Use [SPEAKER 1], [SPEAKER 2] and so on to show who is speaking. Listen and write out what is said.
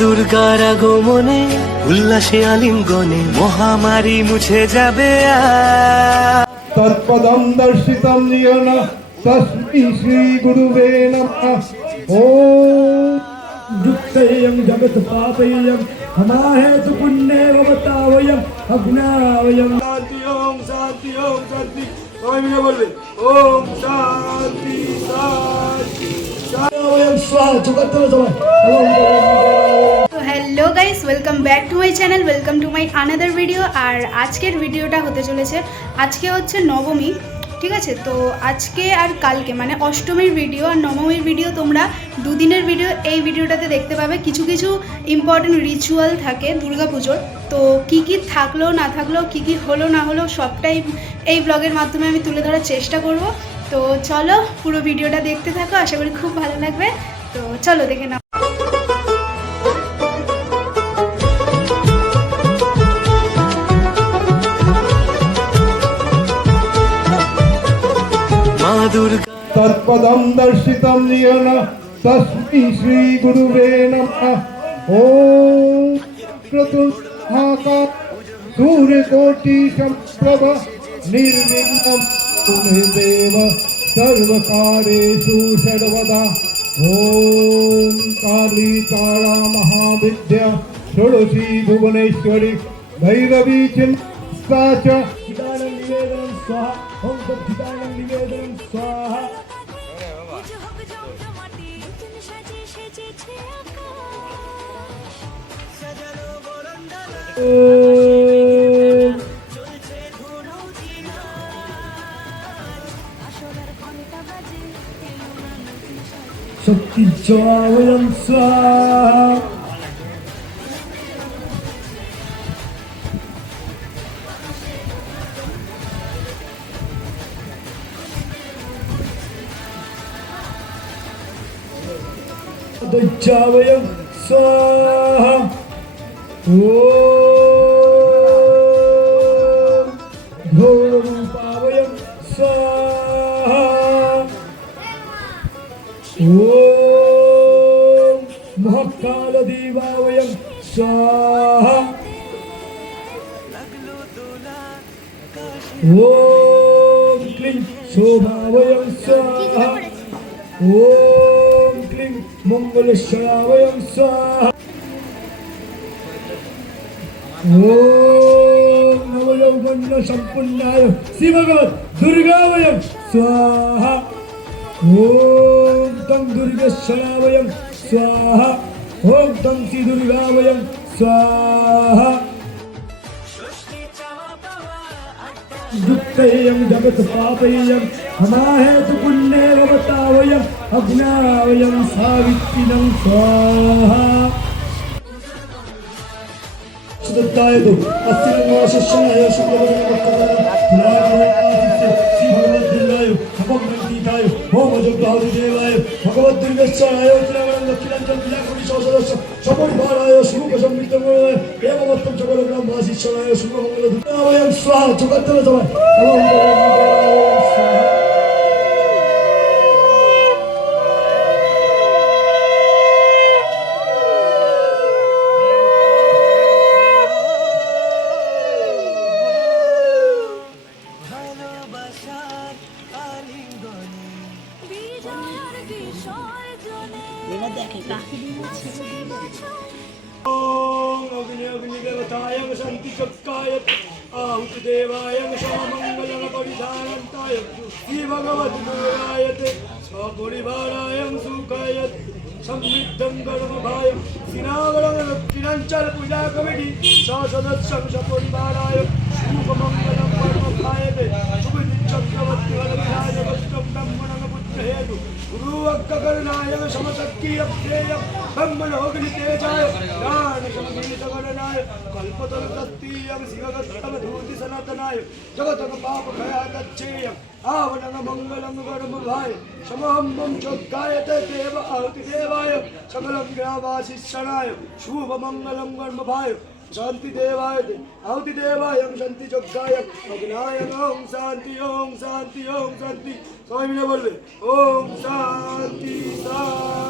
[SPEAKER 1] দুর্গার আগমনে উল্লাসে আলিঙ্গনে মহামারী মুছে যাবে
[SPEAKER 2] তৎপদম দর্শিতম শ্রী গুরুবে ও
[SPEAKER 3] যুক্তয়ং জগৎ পাপয়ং হমাহে তু পুণ্যে ভবতাবয়ং অগ্নাবয়ং। শান্তি ওম শান্তি। ওম শান্তি সবাই মিলে বলবে ওম শান্তি শান্তি। শান্তি ওম
[SPEAKER 4] welcome back to my channel welcome to my another video আর আজকের ভিডিওটা হতে চলেছে, আজকে হচ্ছে নবমী, ঠিক আছে? তো আজকে আর কালকে মানে অষ্টমীর ভিডিও আর নবমীর ভিডিও তোমরা দুদিনের ভিডিও এই ভিডিওটাতে দেখতে পাবে কিছু কিছু ইম্পর্টেন্ট রিচুয়াল থাকে দুর্গাপুজোর। তো কি কি থাকল, না থাকল, কি কি হলো, না হলো, সবটাই এই ব্লগের মাধ্যমে আমি তুলে ধরার চেষ্টা করব। তো চলো পুরো ভিডিওটা দেখতে থাকো, আশা করি খুব ভালো লাগবে। তো চলো দেখে নাও।
[SPEAKER 3] मा दुर्गा।
[SPEAKER 2] तत्पदं दर्शितं येन तस्मै श्रीगुरुवे नमः। ॐ क्रतुष्ठाका सूर्यकोटिशप्रभ निर्विघ्नं देव सर्वकारेषु सर्वदा ॐ काली तारा महाविद्या षोडशी भुवनेश्वरी भैरवी चिन्ता च।
[SPEAKER 3] स्वाहा। ঘণ্টা বাজে এলো না নতুন সাজে മഹത്കാലദീപാവയം സ്വാഹ ഓം ക്ലീം ശോഭാവയം സ്വാഹ ഓം ക്ലീം മംഗളശ്രാവയം സ്വാഹ ഓം നവയൗവന്ന സമ്പുന്നായ ശിവഗർ ദുർഗാവയം സ്വാഹ ഓം തം ദുർഗശ്രാവയം സ്വാഹ
[SPEAKER 5] स्वाहा।
[SPEAKER 3] ओम तं सीधुनिभावयं
[SPEAKER 5] स्वाहा।
[SPEAKER 3] दुःखयं जगत्
[SPEAKER 5] पापयं। हमाहेतु पुण्येवतावयम् अग्नावयं सावित्रिनं। स्वाहा। दत्तायतु अस्य नमः शिष्याय
[SPEAKER 3] शुक्लवर्णवत्तराय भगवद्दिल्लाय अपग्रह 하여 어머좀 도와주시기 하여
[SPEAKER 5] 바가밭들이
[SPEAKER 3] 몇사하여 지나가는 럭키난전 그냥 우리 저서로서 저번이 말하여 수고께서 밀동을 빼먹었던 저거로 그냥 맛있잖아요. 수고하고 나와요. 수아 저거 떨어져 봐요.
[SPEAKER 1] বিসর্জনে
[SPEAKER 3] ॐ अग्नि अग्निदेवताय शान्तिचक्राय आहुतिदेवाय क्षममङ्गलपरिधानन्ताय श्रीभगवद्गुराय ते स्वपरिवाराय सुखाय समृद्धं कर्मभाय श्रीनागरं दक्षिणाञ्चल पूजा कमिटी ससदस्यं सपरिवाराय शुभमङ्गलं कर्मभाय ते शुभचक्रवर्तिवरविराज वस्त्रं ब्रह्मणं पुत्रहेतु गुरुवक्ककरुणाय समशक्तियप्येय ब्रह्मणोऽग्नितेजाय ज्ञानशमीतकरणाय कल्पतरुतत्तीयं शिवगत्तमधूतिसनातनाय जगतकपापभयादच्छेयम् आवनंग मंगलंग देव आहुतिदेवाय सकलं ग्रावासिष्यणाय शुभमङ्गलं गर्भभाय शांति देवाय आवति देवाय ओम शांति चक्षाय अग्नाय ओम शांति ओम शांति ओम शांति स्वामी ने बोल ओम शांति शांति